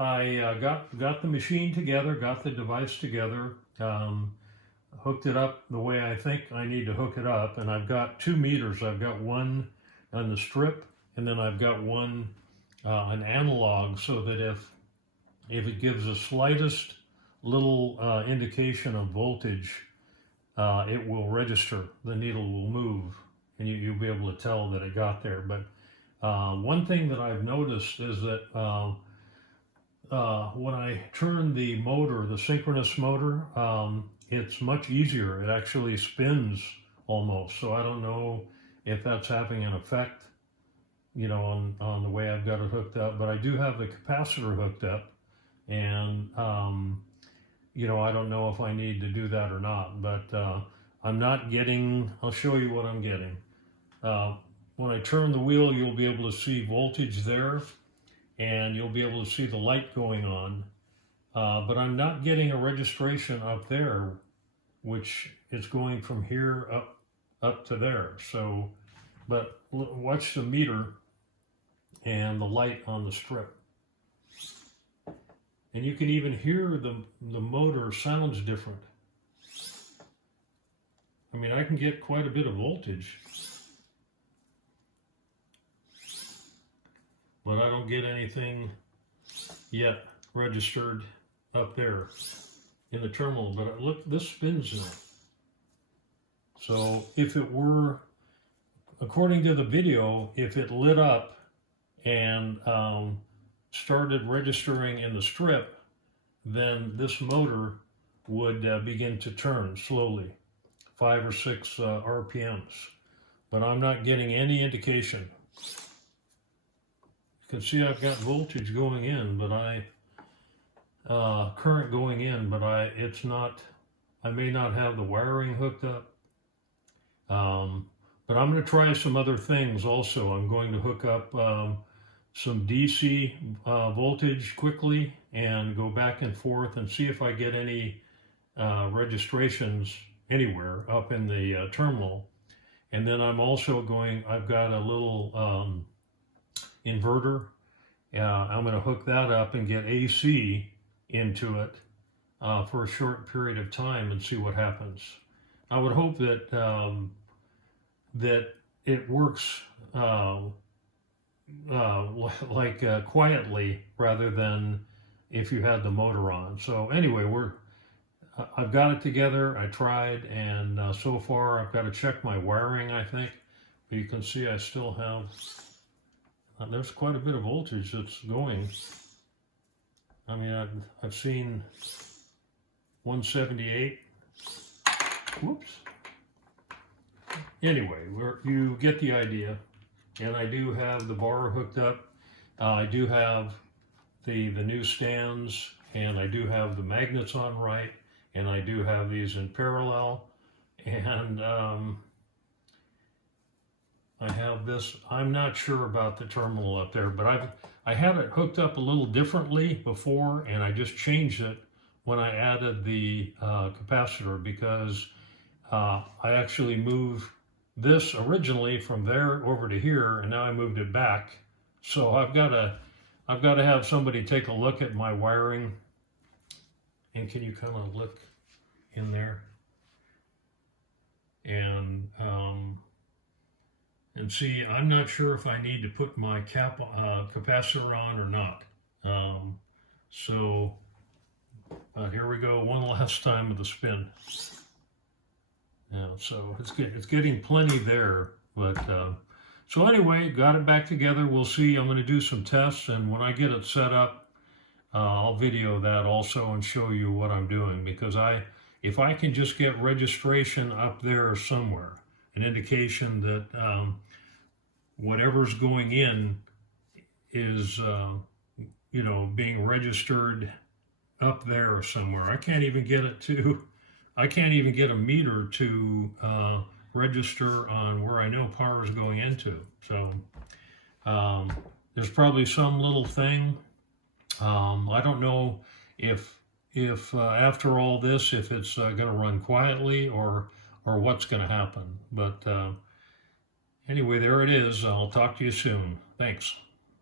I got the machine together, got the device together, hooked it up the way I think I need to hook it up, and I've got 2 meters. I've got one on the strip, and then I've got one an analog, so that if it gives the slightest little indication of voltage, it will register. The needle will move, and you'll be able to tell that it got there. But one thing that I've noticed is that when I turn the motor, the synchronous motor, it's much easier. It actually spins almost. So I don't know if that's having an effect, on the way I've got it hooked up. But I do have the capacitor hooked up, and I don't know if I need to do that or not. But I'm not getting. I'll show you what I'm getting. When I turn the wheel, you'll be able to see voltage there, and you'll be able to see the light going on. But I'm not getting a registration up there, which is going from here up to there. So, but watch the meter and the light on the strip. And you can even hear the motor sounds different. I mean, I can get quite a bit of voltage, but I don't get anything yet registered up there in the terminal. But look, this spins now. So if it were, according to the video, if it lit up and started registering in the strip, then this motor would begin to turn slowly, 5 or 6 RPMs. But I'm not getting any indication. You can see I've got voltage going in, but current going in, but it's not, I may not have the wiring hooked up. But I'm going to try some other things also. I'm going to hook up some DC voltage quickly and go back and forth and see if I get any registrations anywhere up in the terminal. And then I'm also I've got a little inverter. I'm going to hook that up and get AC into it for a short period of time and see what happens. I would hope that that it works quietly rather than if you had the motor on. So anyway, I've got it together. I tried, and so far I've got to check my wiring, I think. But you can see I still have, there's quite a bit of voltage that's going. I mean, I've seen 178. Whoops. Anyway, you get the idea. And I do have the bar hooked up. I do have the new stands, and I do have the magnets on right, and I do have these in parallel. And I have this. I'm not sure about the terminal up there, but I had it hooked up a little differently before, and I just changed it when I added the capacitor, because I actually moved this originally from there over to here, and now I moved it back. So I've got to have somebody take a look at my wiring. And can you kind of look in there and see? I'm not sure if I need to put my capacitor on or not. So here we go, one last time with the spin. Yeah, so it's getting plenty there, but so anyway, got it back together. We'll see. I'm going to do some tests, and when I get it set up, I'll video that also and show you what I'm doing, because if I can just get registration up there somewhere, an indication that whatever's going in is being registered up there or somewhere. I can't even get a meter to register on where I know power is going into. So there's probably some little thing. I don't know if after all this, if it's going to run quietly or what's going to happen. But anyway, there it is. I'll talk to you soon. Thanks.